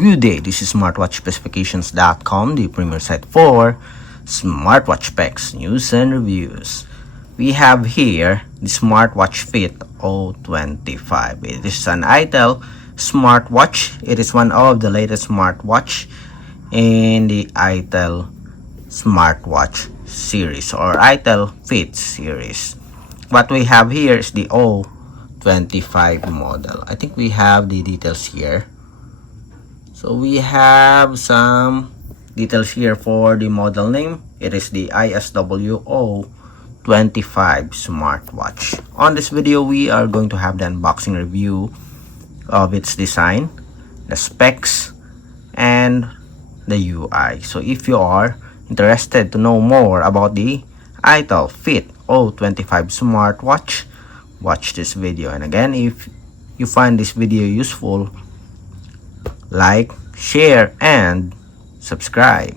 Good day, this is SmartwatchSpecifications.com, the premier site for smartwatch specs, news, and reviews. We have here the smartwatch Fit O25. It is an iTel smartwatch. It is one of the latest smartwatch in the iTel smartwatch series or iTel Fit series. What we have here is the O25 model. I think we have the details here. So we have some details here for the model name. It is the ISWO25 smartwatch. On this video, we are going to have the unboxing review of its design, the specs, and the UI. So if you are interested to know more about the iTel Fit O25 smartwatch, watch this video. And again, if you find this video useful, like, share, and subscribe.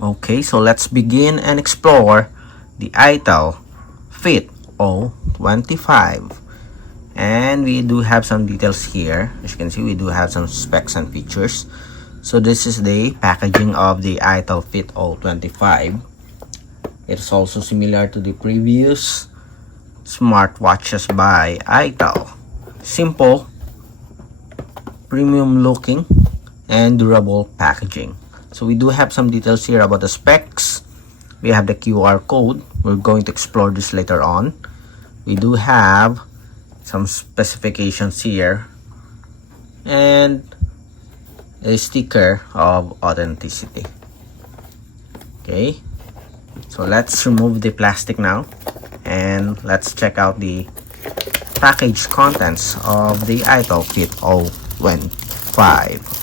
Okay, so let's begin and explore the iTel Fit O25. And we do have some details here. As you can see, we do have some specs and features. So this is the packaging of the iTel Fit O25. It's also similar to the previous smartwatches by iTel. Simple, premium looking, and durable packaging. So we do have some details here about the specs. We have the QR code. We're going to explore this later on. We do have some specifications here and a sticker of authenticity. Okay, so let's remove the plastic now and let's check out the package contents of the iTel Fit O25.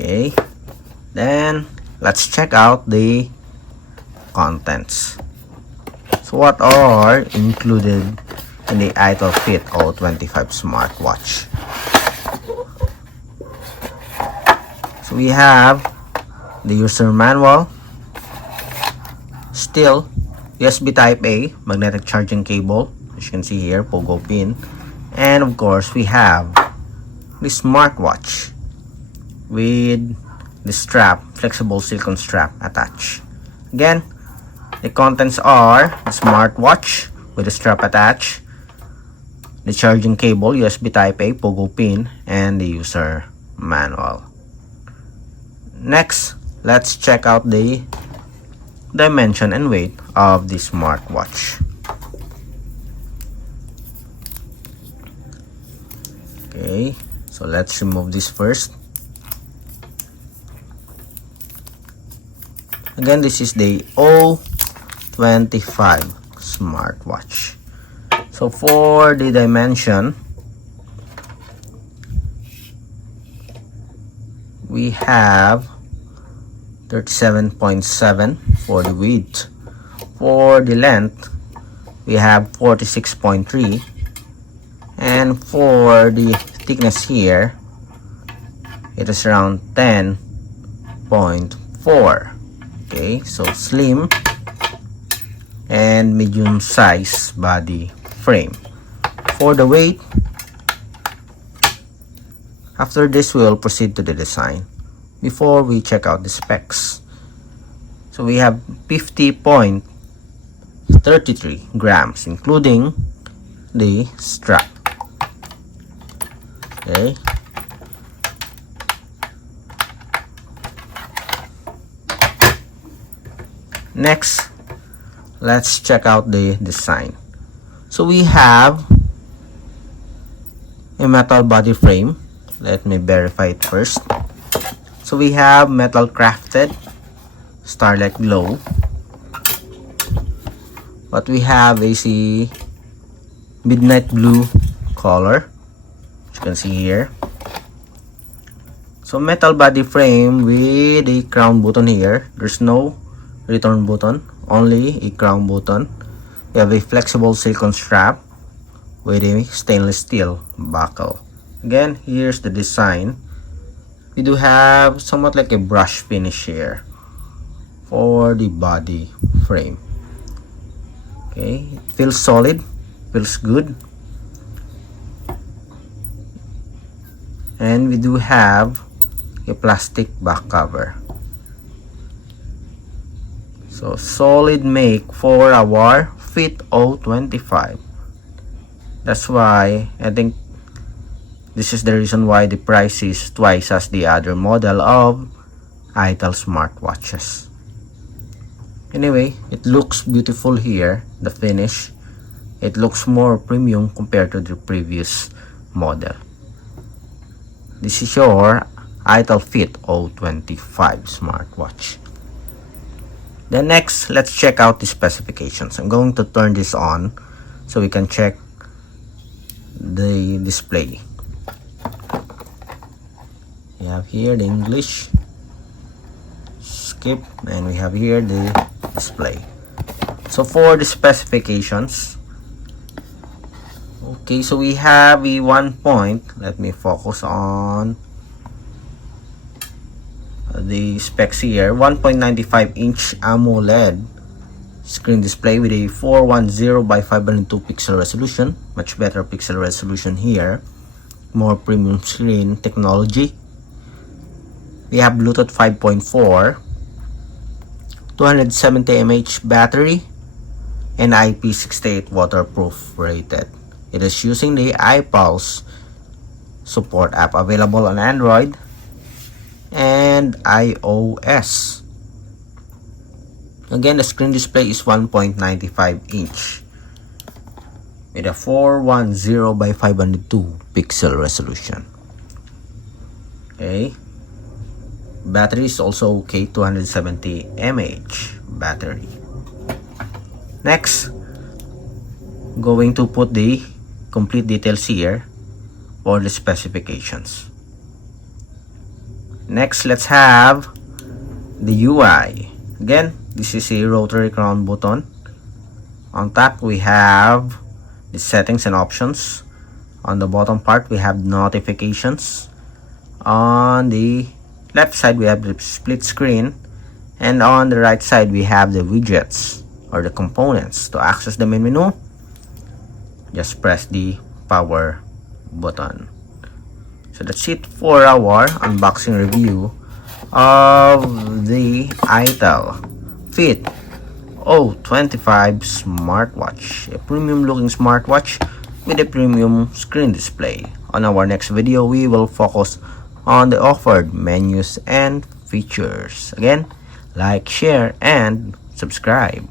Okay, then let's check out the contents. So what are included in the iTel Fit O25 smartwatch? So we have the user manual, still USB type A, magnetic charging cable, as you can see here, pogo pin, and of course we have the smartwatch with the strap, flexible silicone strap attached. Again, the contents are the smartwatch with the strap attached, the charging cable, USB type A, pogo pin, and the user manual. Next, let's check out the dimension and weight of the smartwatch. Okay, so let's remove this first. Again, this is the O25 smartwatch. So for the dimension, we have 37.7 for the width. For the length, we have 46.3, and for the thickness here, it is around 10.4. Okay, so slim and medium size body frame. For the weight, after this we will proceed to the design before we check out the specs. So we have 50.33 grams including the strap. Okay, next, let's check out the design. So we have a metal body frame. Let me verify it first. So we have metal crafted starlight glow. What we have is a midnight blue color, as you can see here. So metal body frame with a crown button here. There's no return button, only a crown button. We have a flexible silicone strap with a stainless steel buckle. Again, here's the design. We do have somewhat like a brush finish here for the body frame. Okay, it feels solid, feels good. and we do have a plastic back cover. So solid make for our Fit O25. That's why I think this is the reason why the price is twice as the other model of iTel smartwatches. Anyway, it looks beautiful here, the finish. It looks more premium compared to the previous model. This is your iTel Fit O25 smartwatch. Then next, let's check out the specifications. I'm going to turn this on so we can check the display. We have here the English, skip, and we have here the display. So for the specifications, okay, so we have a 1 point. Let me focus on the specs here. 1.95 inch AMOLED screen display with a 410 by 502 pixel resolution. Much better pixel resolution here. More premium screen technology. We have Bluetooth 5.4, 270 mAh battery, and IP68 waterproof rated. It is using the iPulse Support App, available on Android and iOS. Again, the screen display is 1.95 inch with a 410 by 502 pixel resolution. Okay, battery is also okay, 270 mAh battery. Next, going to put the complete details here for the specifications. Next, let's have the UI. Again, this is a rotary crown button. On top, we have the settings and options. On the bottom part, we have notifications. On the left side, we have the split screen. And on the right side, we have the widgets or the components. To access the main menu, just press the power button. So that's it for our unboxing review of the iTel Fit O25 smartwatch, a premium looking smartwatch with a premium screen display. On our next video, we will focus on the offered menus and features. Again, like, share, and subscribe.